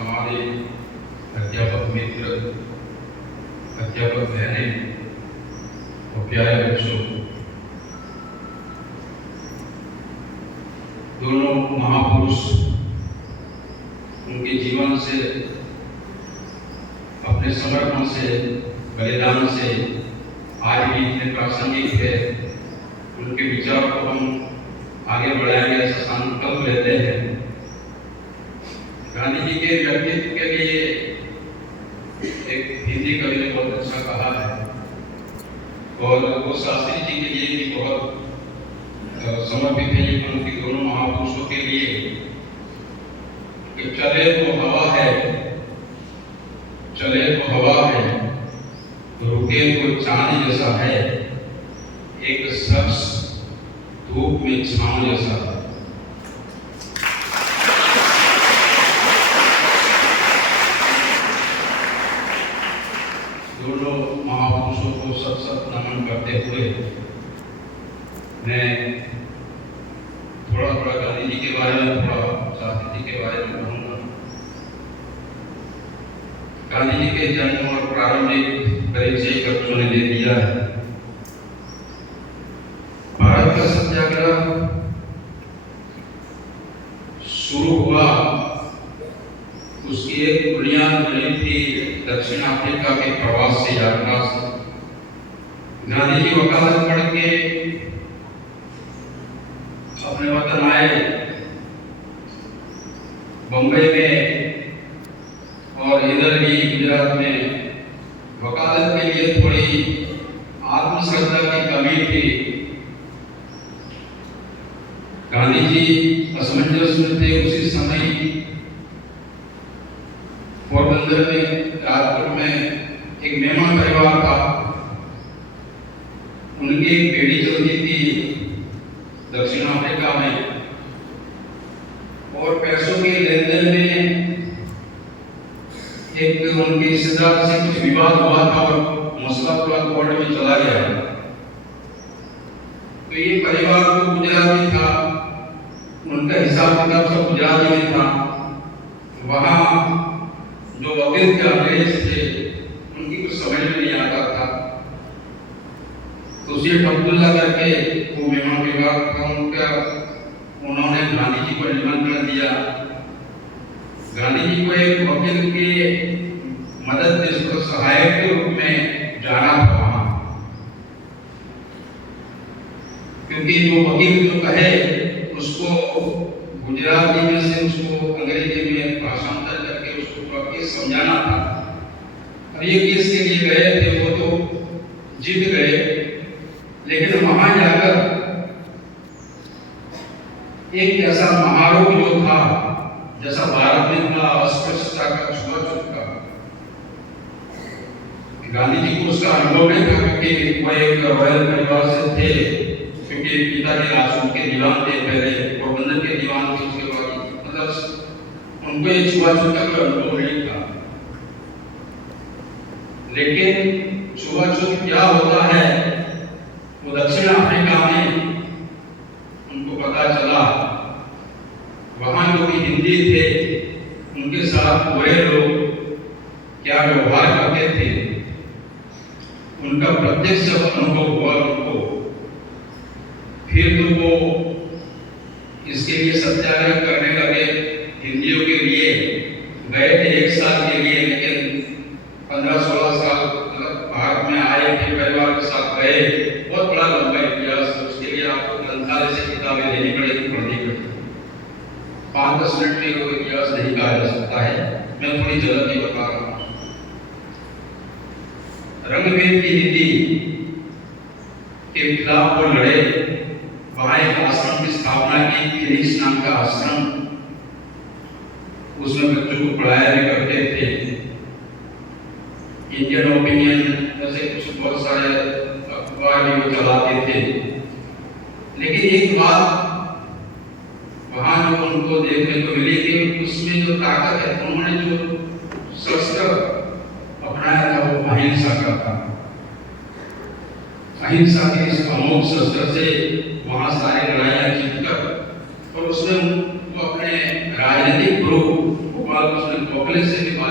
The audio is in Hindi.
हमारे अध्यापक मित्र, अध्यापक बहनें और प्यारे बच्चों, दोनों महापुरुष उनके जीवन से, अपने समर्पण से, बलिदान से आज भी इतने प्रासंगिक है। उनके विचार को हम आगे बढ़ाएंगे ऐसा संकल्प लेते हैं। गांधी जी के व्यक्तित्व के लिए एक हिंदी कवि ने बहुत अच्छा कहा है, और वो शास्त्री जी के लिए भी बहुत समर्पित है उनके दोनों महापुरुषों के लिए कि चले तो हवा है, चले तो हवा है, रुके तो चांद जैसा है, एक शख्स धूप में छांव जैसा है। दोनों महापुरुषों को सत सत नमन करते हुए मैं थोड़ा थोड़ा गांधी जी के बारे में, थोड़ा शास्त्री जी के बारे में कहूँगा। गांधी जी के जन्म और प्रारंभिक परिचय बच्चों ने दे दिया है। भारत का सत्याग्रह शुरू हुआ, उसकी एक बुनियाद बनी थी दक्षिण अफ्रीका के प्रवास से, यात्रा से। गांधी जी वकालत पढ़ के अपने वतन आए बम्बई में, और इधर भी गुजरात में वकालत के लिए थोड़ी आत्मश्रद्धा की कमी थी। गांधी जी असमंजस में थे। उसी समय पोरबंदर में, राजपुर में एक मेहमान परिवार था। उनकी एक पेड़ी चलती थी दक्षिण अफ्रीका में, और पैसों के लेन देन में एक उनके रिश्तेदार से कुछ विवाद हुआ था और मसला पूरा कोर्ट में चला गया। तो ये परिवार तो गुजराती था, उनका हिसाब किताब सब गुजराती में था। वहाँ जो वकील के अंग्रेज थे उनकी कुछ समझ में नहीं आता था, तो शेख अब्दुल्ला करके वो मेहमान विभाग था उनका, उन्होंने गांधी जी को निमंत्रण दिया। गांधी जी को एक वकील के मदद से सहायक के रूप में जाना था वहाँ, क्योंकि जो वकील जो कहे उसको गुजराती में से उसको अंग्रेजी में भाषांतर करके उसको केस समझाना था। अब ये केस के लिए गए थे, वो तो जीत गए, लेकिन वहां जाकर एक ऐसा महारोग जो था, जैसा भारत में था अस्पृश्यता का, छुआछूत का, गांधी जी को उसका अनुभव नहीं था, क्योंकि वह एक रॉयल परिवार से थे, क्योंकि पिताजी राजपूत के दीवान थे, पहले पोरबंदर के दीवान थे, उसके बाद मतलब उनको ये छुआछूत का कोई अनुभव नहीं था। लेकिन छुआछूत क्या होता है वो दक्षिण अफ्रीका में उनको पता चला। वहां जो भी हिंदी थे उनके साथ गोरे लोग क्या व्यवहार करते थे, उनका प्रत्यक्ष अनुभव हुआ उनको। फिर तो वो इसके लिए सत्याग्रह करने लगे, हिंदियों के लिए गए थे 1 साल के लिए, लेकिन 15-16 साल भारत में आए थे, परिवार के साथ गए। बहुत बड़ा लंबा इतिहास, उसके लिए आपको ग्रंथालय से किताबें लेनी पड़ेगी, पढ़नी पड़ेगी। 5-10 मिनट में वो इतिहास नहीं कहा जा सकता है, मैं थोड़ी झलक ही बता रहा हूँ। रंगभेद की नीति के खिलाफ वो लड़े। वहां एक आश्रम की स्थापना की, फिनिक्स नाम का आश्रम, उसमें बच्चों को पढ़ाया भी करते थे। इंडियन ओपिनियन जैसे कुछ बहुत सारे अखबार भी वो चलाते थे। लेकिन एक बात वहां जो उनको देखने को मिली कि उसमें जो ताकत है, उन्होंने जो शस्त्र अपनाया था वो अहिंसा का था। अहिंसा के इस अमोघ शस्त्र से वहां सारी लड़ाइयां जीतकर, और उसमें वो अपने राजनीतिक गुरु गोपाल कृष्ण ओखले से भी बात